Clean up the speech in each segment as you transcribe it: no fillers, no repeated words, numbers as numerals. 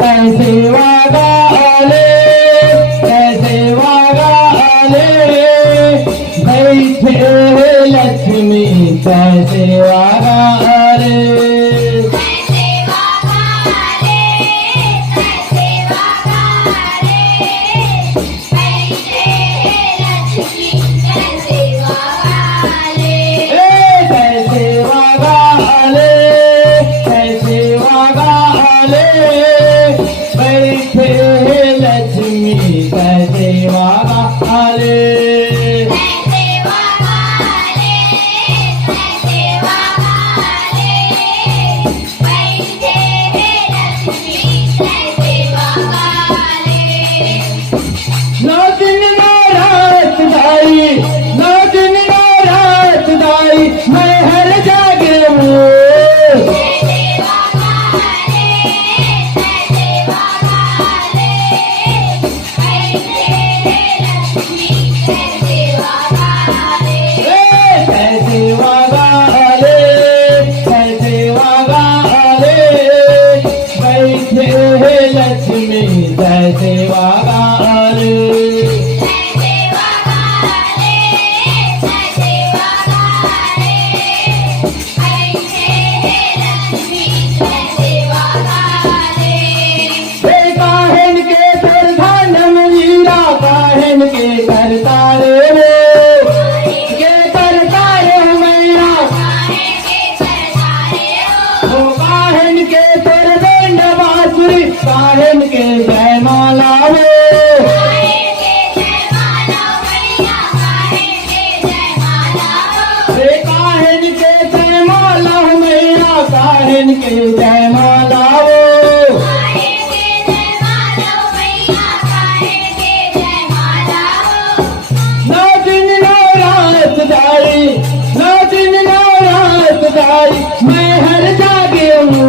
कैसे वागा आले, कैसे वागा आले, बैठे लक्ष्मी कैसे वागा आले, मैं हर जागे कैसे वागा आले, कैसे वागा आले, बैठे लक्ष्मी कैसे वागा आले, के करता रे के करता रे मैया हो काहन के तेरे बेंड बांसुरी काहन के जय माला हो काहन के जय माला मैया काहन के जय माला हो मैं हर जागे हूँ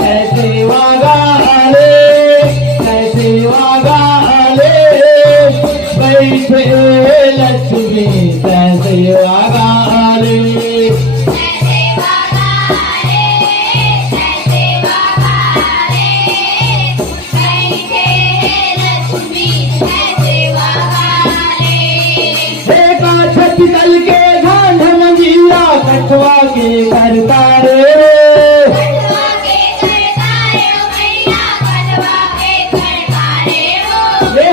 कैसे वागा आले, कैसे वागा आले, बैठे लक्ष्मी कैसे वागा आले, कल के घांध मंजीरा कठवा के करता रे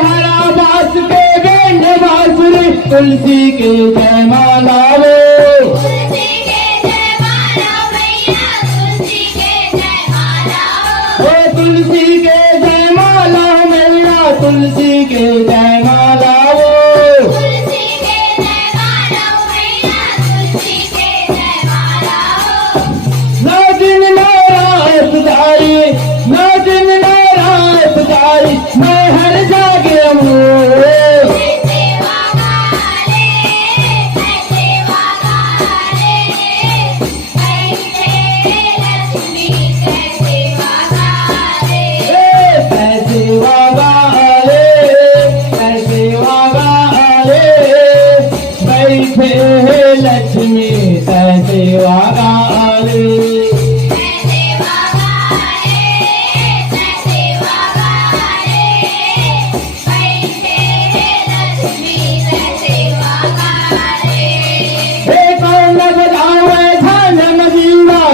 हरा बास के बेंड बांसुरी तुलसी के जय माला वो तुलसी के जय माला मैया तुलसी के जय माला वो मैं हर जागे हूँ कैसे वागा आले, कैसे वागा आले, बैठे लक्ष्मी कैसे वागा आले,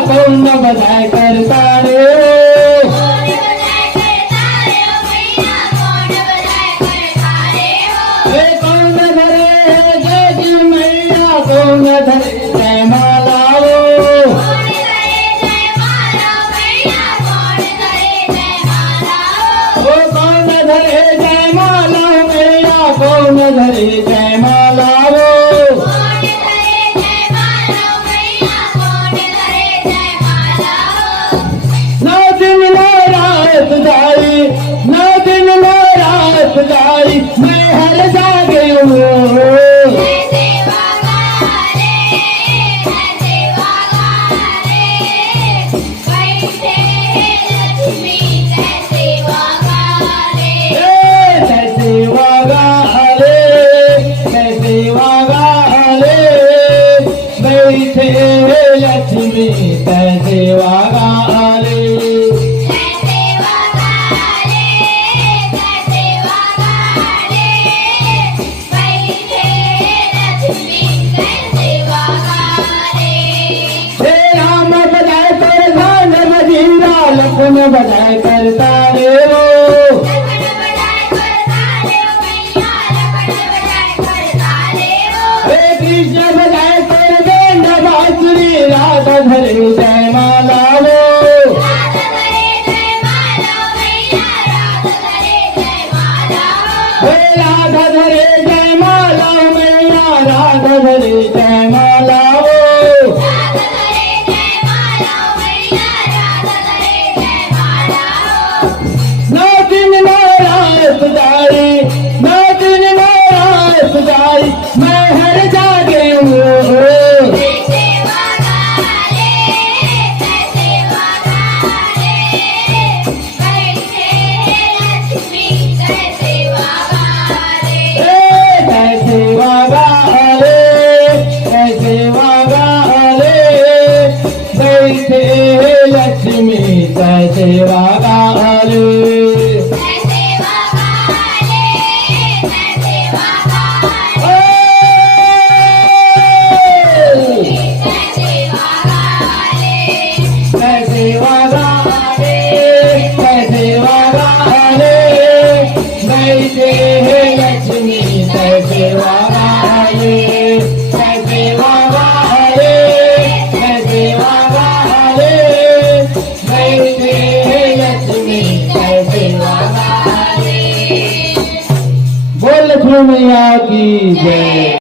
कौन बधाई करता रे कौन धरे जय जी मैया कौन धरे जय माला कौन धरे जय माला मैया कौन धरे जय माला मैं हर जागे हूँ कैसे वागा धरे जय माला वो राधा धरे जय माला मैया राधा धरे जय माला वो नाचिन नारायण पुजारी नाचिन नारायण पुजारी मैं हर जागे हूँ लक्ष्मी कैसे वागाले कैसे वागाले कैसे वागाले कैसे लक्ष्मी कैसे वागाले कैसे वागाले कैसे वागाले बोल लक्ष्मी मैया की जय।